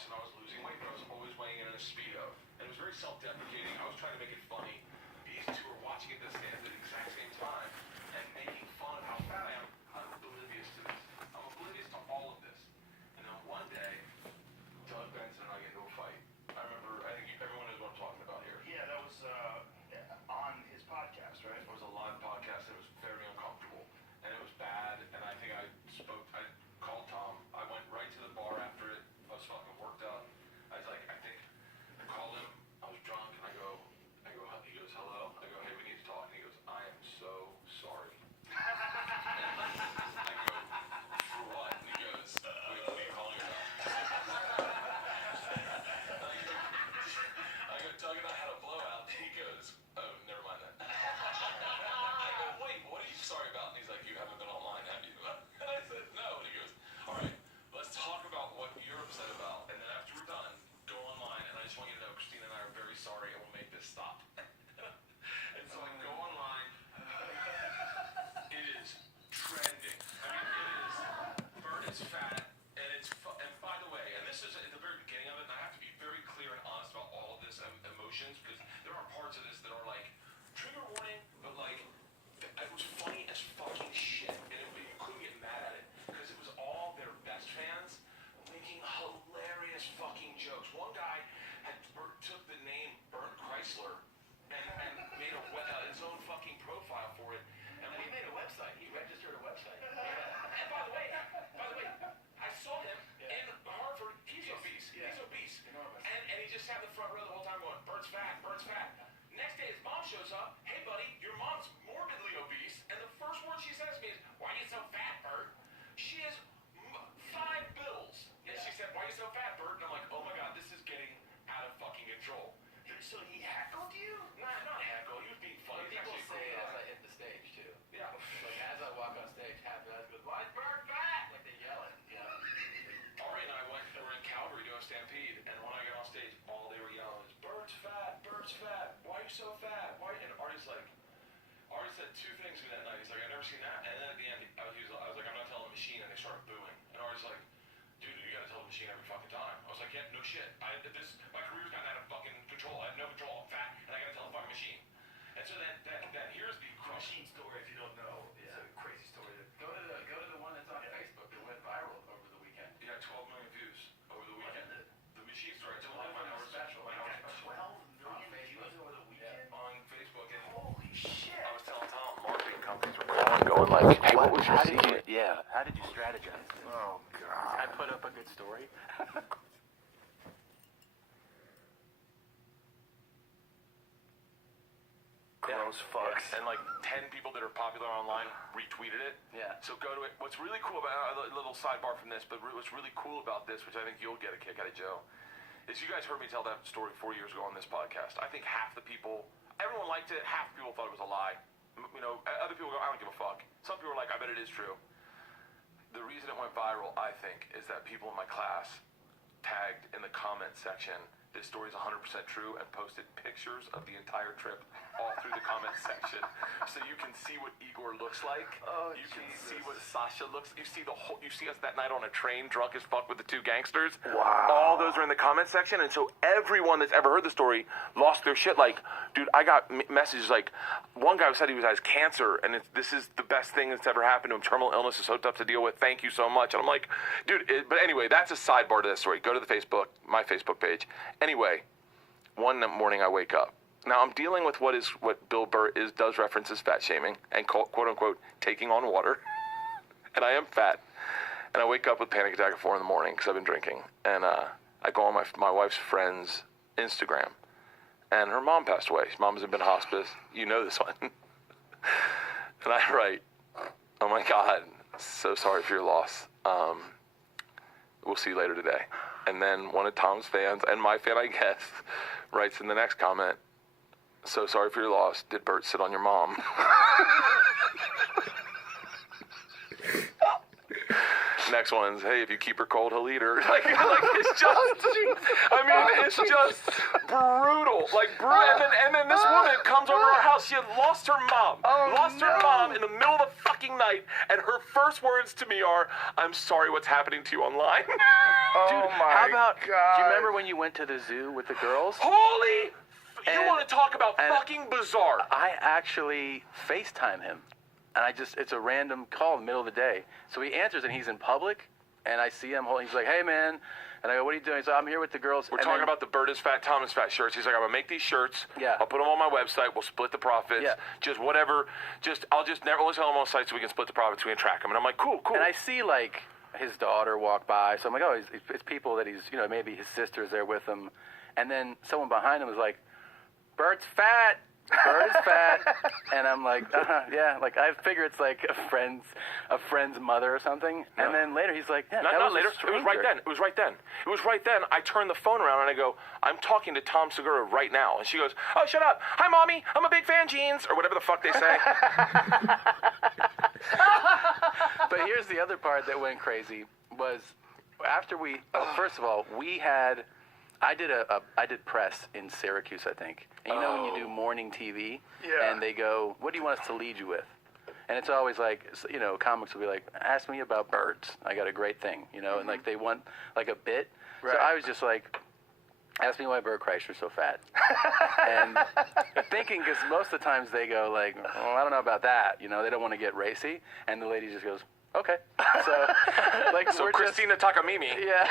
loss and I was losing weight, but I was always weighing in a Speedo. And it was very self-deprecating. I was trying to make it funny. These two are watching at the exact same time and making fun of how fat I am. I'm oblivious to this. I'm oblivious to all of this. And then one day, Doug Benson and I get into a fight. I think everyone knows what I'm talking about here. Yeah, that was on his podcast, right? It was a live podcast. It was very uncomfortable. And it was bad. And I think I called Tom. I went right to the bar after it. I was fucking worked up. I called him. I was drunk. And I go, he goes, hello. I go, hey, we need to talk. And he goes, I am so sorry. I go, for what? And he goes, what are you calling about? I go, Doug and I had a blowout. He goes, oh, never mind that. I go, wait, what are you sorry about? And he's like, you haven't been online, have you? And I said, no. And he goes, all right, let's talk about what you're upset about. And then after we're done, go online. And I just want you to know, Christina and I are very sorry, and we'll make this stop. And so I go online. It is trending. I mean, it is. Bert is fat, and and by the way, and this is in the very beginning of it, and I have to be very clear and honest about all of this emotions, because there are parts of this that are like trigger warning, but like it was funny as fucking shit, and you couldn't get mad at it because it was all their best fans making hilarious fucking jokes. One guy took the name Bernd Chrysler and made his own fucking profile for it. And he made a website. He registered a website. Yeah. And by the way, I saw him in Harvard. He's obese. Yeah. He's obese. Enormous. And he just sat in the front row the whole time going, Bert's fat, Bert's fat. Next day his mom shows up. Hey buddy, your mom's morbidly obese. And the first word she says to me is, why are you so fat, Bert? She is $5 bills. And she said, why are you so fat, Bert? And I'm like, oh my God, this is getting out of fucking control. So he heckled you? Nah, not heckle. He was being funny. People say it as I hit the stage too. Yeah. Like as I walk on stage, half the guys go, "Why is Bert fat?" Like they yell it. Yeah. Ari and I were in Calgary doing a Stampede, and when I got on stage, all they were yelling is, Bert's fat, Bert's fat. Why are you so fat? Why? And Ari said two things to me that night. He's like, I've never seen that. And then at the end, I was like, I'm not telling the machine, and they started booing. And Ari's like, dude, you gotta tell the machine every fucking time. I was like, yeah, no shit. My career's gotten out of fucking control. I have no control. I'm fat, and I gotta tell the fucking machine. And so then here's the Machine story, if you don't know. It's a crazy story. Go to the one that's on Facebook that went viral over the weekend. You got 12 million views over the weekend. The machine story. It's a Well, my hour special. My hour Got special. 12 million views over the weekend? On Facebook. And Holy shit. I was telling Tom, marketing companies were calling, going like, hey, what was your secret? Yeah. How did you strategize? Oh, God. I put up a good story. Gross fucks. And like 10 people that are popular online retweeted it. Yeah. So go to it. What's really cool about a little sidebar from this, but what's really cool about this, which I think you'll get a kick out of, Joe, is you guys heard me tell that story 4 years ago on this podcast. I think half the people, everyone liked it. Half the people thought it was a lie. You know, other people go, I don't give a fuck. Some people are like, I bet it is true. The reason it went viral, I think, is that people in my class tagged in the comment section, this story is 100% true, and posted pictures of the entire trip all through the comment section. So you can see what Igor looks like. Oh, you can see what Sasha looks. You see us that night on a train, drunk as fuck with the two gangsters. Wow. All those are in the comment section, and so everyone that's ever heard the story lost their shit. Like, dude, I got messages like, one guy said he has cancer, and this is the best thing that's ever happened to him. Terminal illness is so tough to deal with. Thank you so much. And I'm like, dude. But anyway, that's a sidebar to this story. Go to the Facebook, my Facebook page. Anyway, one morning I wake up. Now I'm dealing with what Bill Burr does reference as fat shaming and quote unquote taking on water, and I am fat. And I wake up with panic attack at 4 in the morning because I've been drinking, and I go on my wife's friend's Instagram, and her mom passed away. His mom's been in hospice. You know this one. And I write, oh my God, so sorry for your loss. We'll see you later today. And then one of Tom's fans, and my fan, I guess, writes in the next comment, so sorry for your loss. Did Bert sit on your mom? Next one's, hey, if you keep her cold, he'll eat her. Like it's just, I mean, it's just brutal. Like, and then this woman comes over to our house. She had lost her mom. Her mom in the middle of the fucking night, and her first words to me are, I'm sorry what's happening to you online. Dude, how about, God. do you remember when you went to the zoo with the girls? Holy, you And- want to talk about and- fucking bizarre. I actually FaceTime him. And it's a random call in the middle of the day. So he answers and he's in public, and I see him holding, he's like, hey man. And I go, what are you doing? He's like, I'm here with the girls. We're talking about the Bird is Fat, Tom is Fat shirts. He's like, I'm gonna make these shirts. Yeah. I'll put them on my website. We'll split the profits. Yeah. Just whatever. I'll just never sell them on site so we can split the profits. We can track them. And I'm like, cool. And I see like his daughter walk by. So I'm like, oh, it's people that he's, maybe his sister's there with him. And then someone behind him was like, Bert's fat. Bird is fat, and I'm like, yeah, like I figure it's like a friend's mother or something. No. And then later he's like, yeah, not later. It was right then. I turned the phone around and I go, I'm talking to Tom Segura right now, and she goes, oh, shut up. Hi, mommy. I'm a big fan, jeans, or whatever the fuck they say. But here's the other part that went crazy was after first of all, I did press in Syracuse, I think. And when you do morning TV, and they go, what do you want us to lead you with? And it's always like, comics will be like, ask me about birds. I got a great thing, and like they want like a bit. Right. So I was just like, ask me why Bert Kreischer's so fat. And thinking, because most of the times they go like, oh, I don't know about that. They don't want to get racy. And the lady just goes, okay. So, So Christina Takamimi. Yeah.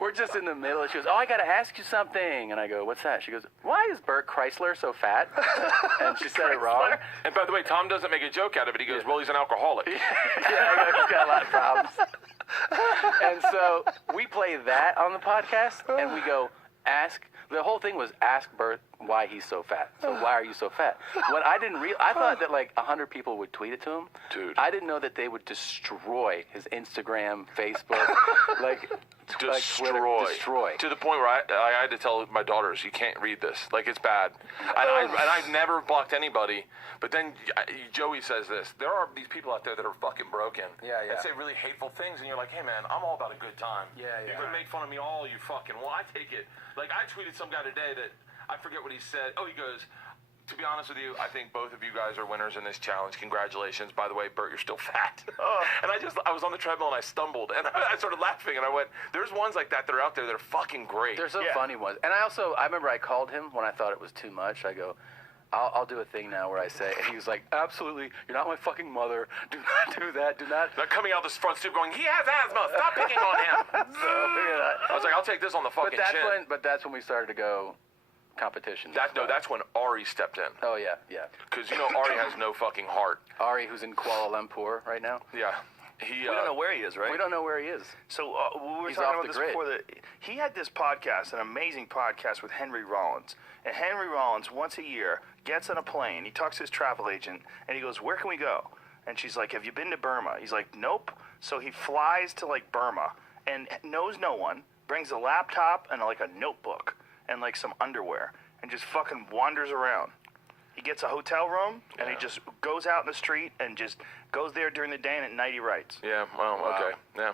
We're just in the middle. And she goes, oh, I got to ask you something. And I go, what's that? She goes, why is Bert Chrysler so fat? And she said it wrong. And by the way, Tom doesn't make a joke out of it. He goes, well, he's an alcoholic. Yeah, he's got a lot of problems. And so we play that on the podcast, and we go, the whole thing was ask Bert why he's so fat. So why are you so fat? What I thought that like 100 people would tweet it to him. Dude. I didn't know that they would destroy his Instagram, Facebook, like destroy. To the point where I had to tell my daughters, you can't read this. Like, it's bad. And I've never blocked anybody. But then Joey says this. There are these people out there that are fucking broken. Yeah. And say really hateful things. And you're like, hey, man, I'm all about a good time. Yeah. You can make fun of me all you fucking. Well, I take it. Like, I tweeted some guy today that I forget what he said. Oh, he goes, to be honest with you, I think both of you guys are winners in this challenge. Congratulations. By the way, Bert, you're still fat. And I was on the treadmill and I stumbled and I started laughing and I went, there's ones like that that are out there that are fucking great. There's some funny ones. And I remember I called him when I thought it was too much. I go, I'll do a thing now where I say, and he was like, absolutely, you're not my fucking mother. Do not do that. Do not. Not coming out this front stoop going, he has asthma. Stop picking on him. I was like, I'll take this on the fucking chin. But that's when we started to go competition. That's when Ari stepped in. Oh, yeah. Because, Ari has no fucking heart. Ari, who's in Kuala Lumpur right now. Yeah. We don't know where he is, right? We don't know where he is. So we were He's talking off about the this grid. before. He had this podcast, an amazing podcast with Henry Rollins. And Henry Rollins, once a year, gets on a plane. He talks to his travel agent, and he goes, where can we go? And she's like, have you been to Burma? He's like, nope. So he flies to, like, Burma and knows no one, brings a laptop and, like, a notebook and, like, some underwear and just fucking wanders around. He gets a hotel room, and he just goes out in the street and just goes there during the day, and at night he writes. Yeah, well, okay. Yeah.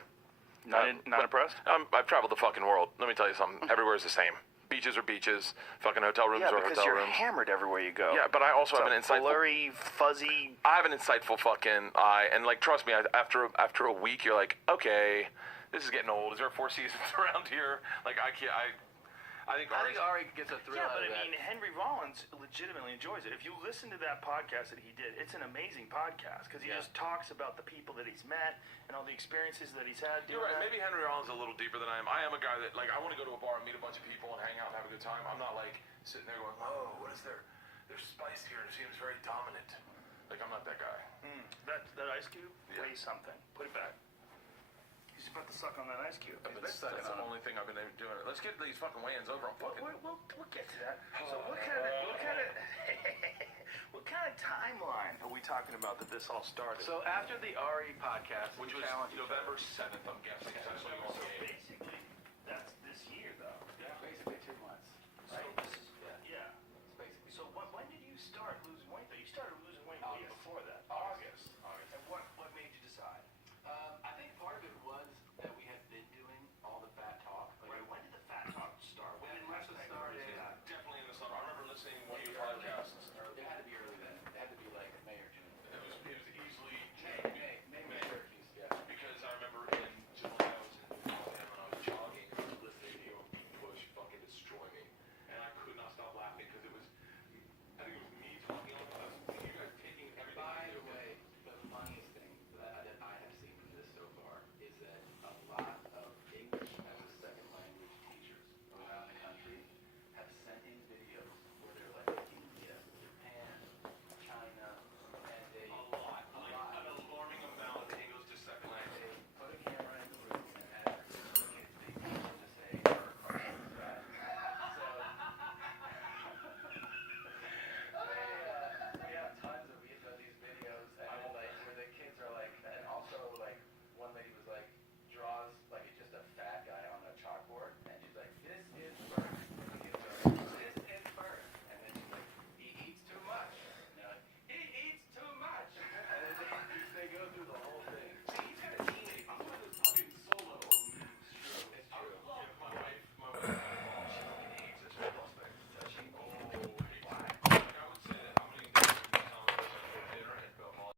Not impressed? I've traveled the fucking world. Let me tell you something. Everywhere's the same. Beaches are beaches. Fucking hotel rooms are because hotel you're rooms. hammered everywhere you go. Yeah, but I also have an insightful... blurry, fuzzy... I have an insightful fucking eye, and, like, trust me, after a week, you're like, okay, this is getting old. Is there 4 seasons around here? Like, I can't... I think Ari gets a thrill Yeah, out but of I mean, Henry Rollins legitimately enjoys it. If you listen to that podcast that he did, it's an amazing podcast because he just talks about the people that he's met and all the experiences that he's had. You're right. Maybe Henry Rollins is a little deeper than I am. I am a guy that, like, I want to go to a bar and meet a bunch of people and hang out and have a good time. I'm not, like, sitting there going, whoa, what is there? There's spice here. It seems very dominant. Like, I'm not that guy. That ice cube weighs something. Put it back. He's about to suck on that ice cube. That's the only thing I've been doing. Let's get these fucking weigh-ins over. I'm fucking... We'll get to that. So what kind of timeline are we talking about that this all started? So after the Ari podcast, Which was November 7th, I'm guessing. So